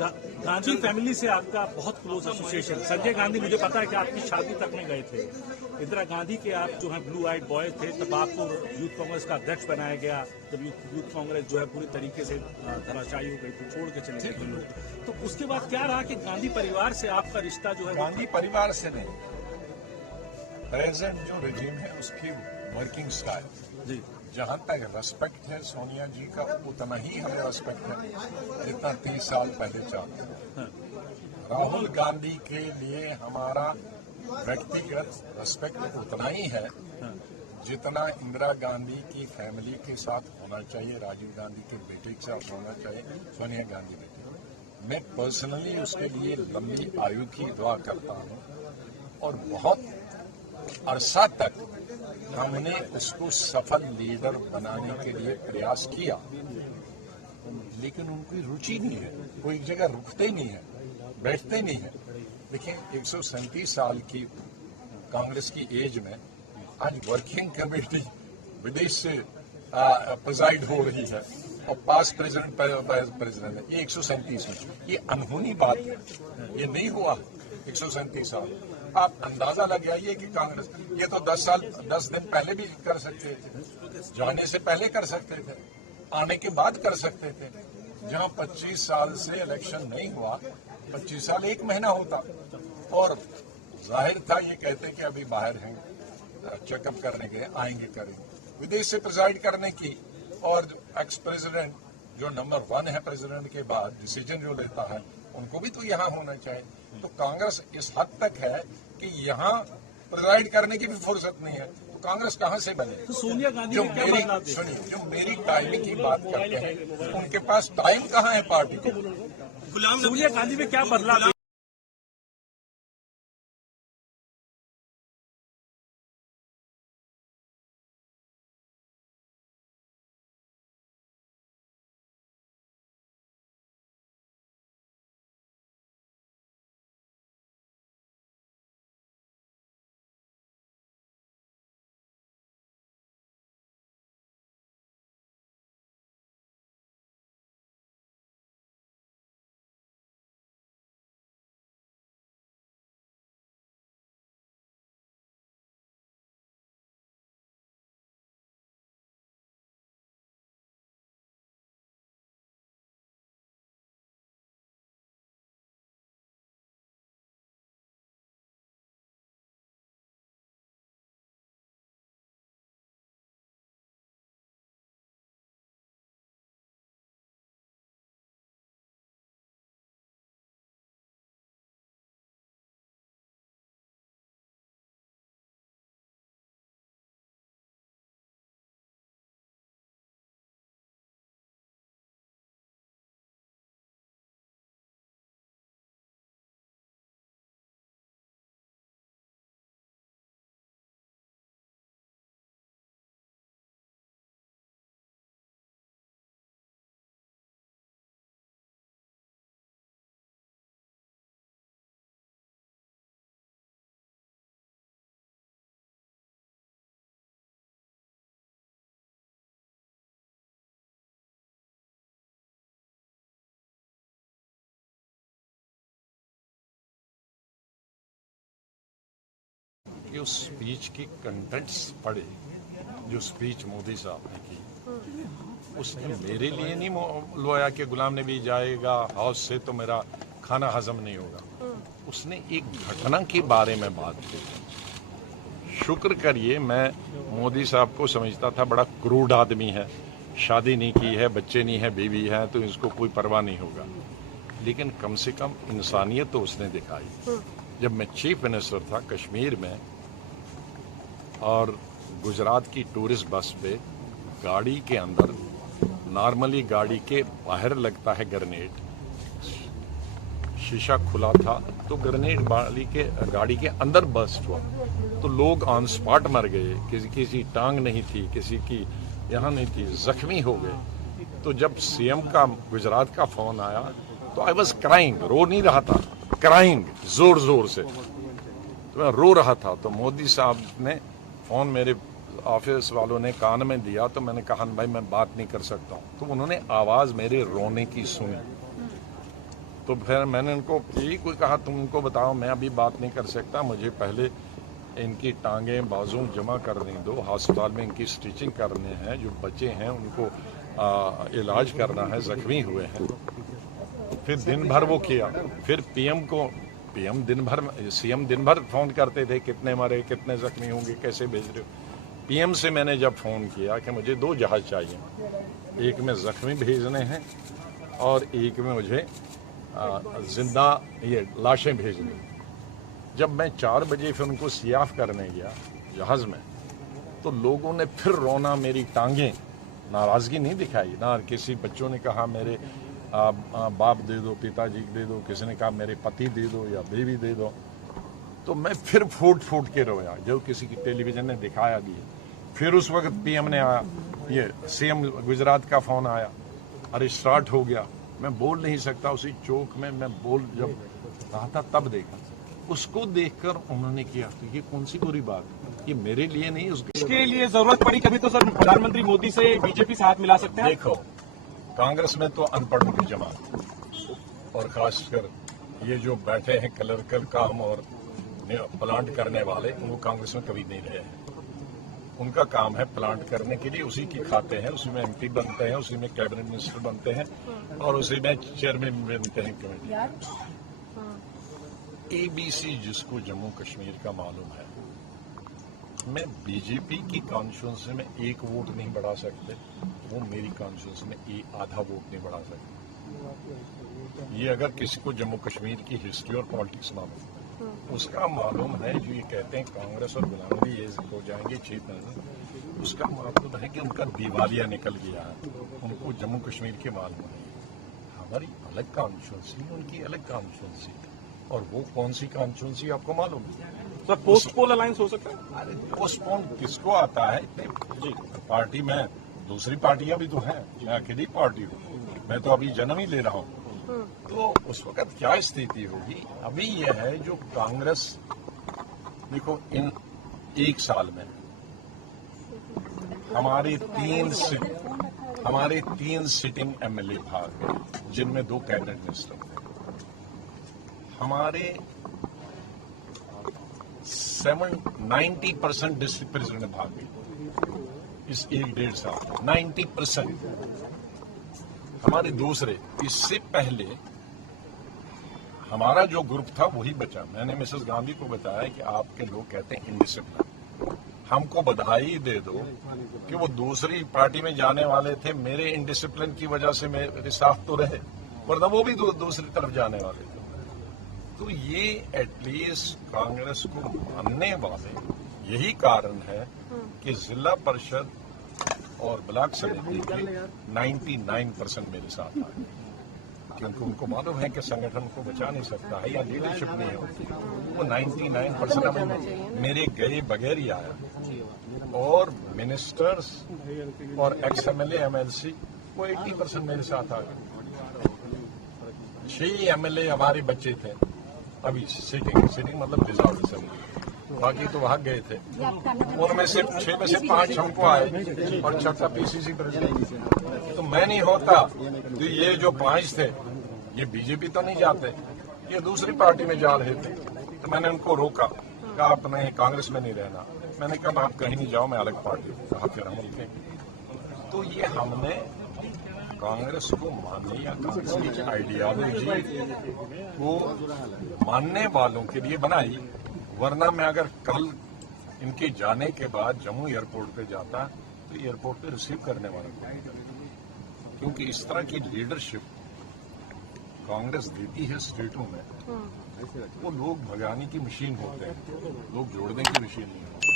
Gandhi family से आपका बहुत क्लोज एसोसिएशन। संजय गांधी, मुझे पता है कि आपकी शादी तक में गए थे। इंदिरा गांधी के आप जो है ब्लू आइड बॉय थे, तब आपको यूथ कांग्रेस का अध्यक्ष बनाया गया, जब यूथ कांग्रेस जो है पूरी तरीके से धराशायी हो गई थी, छोड़ के चले गए लोग। तो उसके बाद क्या रहा कि गांधी परिवार से आपका रिश्ता जो है? गांधी परिवार से नहीं, प्रेजेंट जो रजीम है उसकी वर्किंग स्टाइल जी, जहां तक रेस्पेक्ट है सोनिया जी का, उतना ही हमें रेस्पेक्ट है जितना 30 साल पहले चाहते हैं। राहुल गांधी के लिए हमारा व्यक्तिगत रेस्पेक्ट उतना ही है जितना इंदिरा गांधी की फैमिली के साथ होना चाहिए, राजीव गांधी के बेटे के साथ होना चाहिए, सोनिया गांधी बेटे। मैं पर्सनली उसके लिए लंबी आयु की दुआ करता हूं और बहुत अरसा तक हमने उसको सफल लीडर बनाने के लिए प्रयास किया, लेकिन उनकी रुचि नहीं है, वो एक जगह रुकते नहीं है, बैठते नहीं है। देखिए 137 साल की कांग्रेस की एज में आज वर्किंग कमेटी विदेश से प्रिजाइड हो रही है और पास प्रेसिडेंट है, ये 137 में, ये अनहोनी बात है, ये नहीं हुआ 137 साल। आप अंदाजा लगाइए कि कांग्रेस ये तो 10 दिन पहले भी कर सकते थे, जाने से पहले कर सकते थे, आने के बाद कर सकते थे। जहां 25 साल से इलेक्शन नहीं हुआ, 25 साल 1 महीना होता, और जाहिर था ये कहते कि अभी बाहर हैं, चेकअप करने के लिए आएंगे, करेंगे, विदेश से प्रिजाइड करने की। और एक्स प्रेसिडेंट जो नंबर 1 है प्रेसिडेंट के बाद, डिसीजन जो लेता है, उनको भी तो यहाँ होना चाहिए। तो कांग्रेस इस हद तक है कि यहाँ प्रिजाइड करने की भी फुर्सत नहीं है, तो कांग्रेस कहाँ से बने? तो सोनिया गांधी जो मेरी टाइमिंग की बात करते हैं, उनके पास टाइम कहाँ है पार्टी को? सोनिया गांधी में क्या बदलाव? कि उस स्पीच की कंटेंट्स पढ़े जो स्पीच मोदी साहब ने की, उसने मेरे लिए नहीं लोया कि गुलाम नबी जाएगा हाउस से तो मेरा खाना हजम नहीं होगा। उसने एक घटना के बारे में बात की। शुक्र करिए, मैं मोदी साहब को समझता था बड़ा क्रूड आदमी है, शादी नहीं की है, बच्चे नहीं है, बीवी है, तो इसको कोई परवाह नहीं होगा, लेकिन कम से कम इंसानियत तो उसने दिखाई। जब मैं चीफ मिनिस्टर था कश्मीर में और गुजरात की टूरिस्ट बस पे गाड़ी के अंदर, नॉर्मली गाड़ी के बाहर लगता है ग्रेनेड, शीशा खुला था तो ग्रेनेड गाड़ी के अंदर बस्ट हुआ, तो लोग ऑन स्पॉट मर गए, किसी टांग नहीं थी, किसी की यहाँ नहीं थी, जख्मी हो गए। तो जब सीएम का गुजरात का फोन आया तो आई वॉज क्राइंग, रो नहीं रहा था, क्राइंग जोर जोर से, तो मैं रो रहा था। तो मोदी साहब ने फोन मेरे ऑफिस वालों ने कान में दिया, तो मैंने कहा भाई मैं बात नहीं कर सकता हूँ, तो उन्होंने आवाज मेरे रोने की सुनी। तो फिर मैंने उनको यही कोई कहा, तुम उनको बताओ, मैं अभी बात नहीं कर सकता, मुझे पहले इनकी टांगें बाजू जमा करने दो, अस्पताल में इनकी स्टिचिंग करने हैं, जो बच्चे हैं उनको इलाज करना है, जख्मी हुए हैं। फिर दिन भर वो किया, फिर पीएम दिन भर, सीएम दिन भर फोन करते थे, कितने मरे, कितने जख्मी होंगे, कैसे भेज रहे हो। पीएम से मैंने जब फोन किया कि मुझे 2 जहाज चाहिए, एक में जख्मी भेजने हैं और एक में मुझे जिंदा ये लाशें भेजनी। जब मैं 4 बजे फिर उनको सियाफ करने गया जहाज में, तो लोगों ने फिर रोना, मेरी टांगें, नाराजगी नहीं दिखाई ना। किसी बच्चों ने कहा मेरे बाप दे दो, पिताजी दे दो, किसी ने कहा मेरे पति दे दो या बीवी दे दो। तो मैं फिर फूट फूट के रोया, जो किसी की टेलीविजन ने दिखाया भी है। फिर उस वक्त पीएम ने आया, ये सीएम गुजरात का फोन आया, अरे स्टार्ट हो गया। मैं बोल नहीं सकता, उसी चौक में मैं जब रहा था तब देखा, उसको देखकर उन्होंने किया। तो ये कौन सी बुरी बात है, ये मेरे लिए नहीं, इसके लिए जरूरत पड़ी कभी तो सर प्रधानमंत्री मोदी से बीजेपी से हाथ मिला सकते हैं। देखो, कांग्रेस में तो अनपढ़ों की जमात, और खासकर ये जो बैठे हैं क्लर्कल काम और प्लांट करने वाले, वो कांग्रेस में कभी नहीं रहे हैं। उनका काम है प्लांट करने के लिए, उसी की खाते हैं, उसी में एमपी बनते हैं, उसी में कैबिनेट मिनिस्टर बनते हैं और उसी में चेयरमैन बनते हैं कमेटी। एबीसी जिसको जम्मू कश्मीर का मालूम है, मैं बीजेपी की कॉन्स्टिट्यूंसी में 1 वोट नहीं बढ़ा सकते, वो मेरी कॉन्स्टिट्यूंसी में आधा वोट नहीं बढ़ा सकते। ये अगर किसी को जम्मू कश्मीर की हिस्ट्री और पॉलिटिक्स मालूम, उसका मालूम है। जो ये कहते हैं कांग्रेस और गुलामी ये हो जाएंगे चीफ मिनिस्टर, उसका मालूम है कि उनका दिवालिया निकल गया है, उनको जम्मू कश्मीर के मालूम है। हमारी अलग कॉन्स्टिट्यूंसी, उनकी अलग कॉन्स्टिट्यूंसी, और वो कौन सी कॉन्स्टिट्यूंसी आपको मालूम है? सर पोस्ट पोल अलायंस हो सकता है। अरे पोस्टपोन किसको आता है जी? पार्टी में दूसरी पार्टियां भी तो हैं, मैं अकेली पार्टी हूँ, मैं तो अभी जन्म ही ले रहा हूँ। तो उस वक्त क्या स्थिति होगी? अभी यह है जो कांग्रेस, देखो इन 1 साल में हमारे 3 सिटिंग एमएलए भाग गए, जिनमें 2 कैबिनेट मिनिस्टर थे। हमारे 90% डिस्ट्रिक्ट प्रेसिडेंट भाग गए इस 1-1.5 साल, 90%। हमारे दूसरे, इससे पहले हमारा जो ग्रुप था वही बचा। मैंने मिसेस गांधी को बताया कि आपके लोग कहते हैं इंडिसिप्लिन, हमको बधाई दे दो कि वो दूसरी पार्टी में जाने वाले थे, मेरे इंडिसिप्लिन की वजह से मेरे साथ तो रहे, वरना वो भी दूसरी तरफ जाने वाले थे। तो ये एटलीस्ट कांग्रेस को मानने वाले, यही कारण है कि जिला परिषद और ब्लॉक समिति के 99% मेरे साथ आए, क्योंकि उनको मालूम है कि संगठन को बचा नहीं सकता है या लीडरशिप नहीं होती। वो 99% मेरे गए बगैर ही आया, और मिनिस्टर्स और एक्स एमएलए एमएलसी वो 80% मेरे साथ आ गए। 6 एमएलए हमारे बच्चे थे अभी सिटिंग मतलब रिजर्व असेंबली, बाकी तो भाग गए थे। उनमें से 6 में से 5 हमको आए और 6 पीसीसी प्रेसिडेंट। तो मैं नहीं होता तो ये जो 5 थे ये बीजेपी तो नहीं जाते, ये दूसरी पार्टी में जा रहे थे। तो मैंने उनको रोका, कहा आप नहीं, कांग्रेस में नहीं रहना। मैंने कहा आप कहीं नहीं जाओ, मैं अलग पार्टी हूँ। कहा फिर हम मिलते। तो ये हमने कांग्रेस को मानने या कांग्रेस की आइडियोलॉजी को मानने वालों के लिए बनाई, वरना मैं अगर कल इनके जाने के बाद जम्मू एयरपोर्ट पे जाता तो एयरपोर्ट पे रिसीव करने वाला कोई, क्योंकि इस तरह की लीडरशिप कांग्रेस देती है स्टेटों में, वो लोग भगाने की मशीन होते हैं, लोग जोड़ने की मशीन नहीं होती।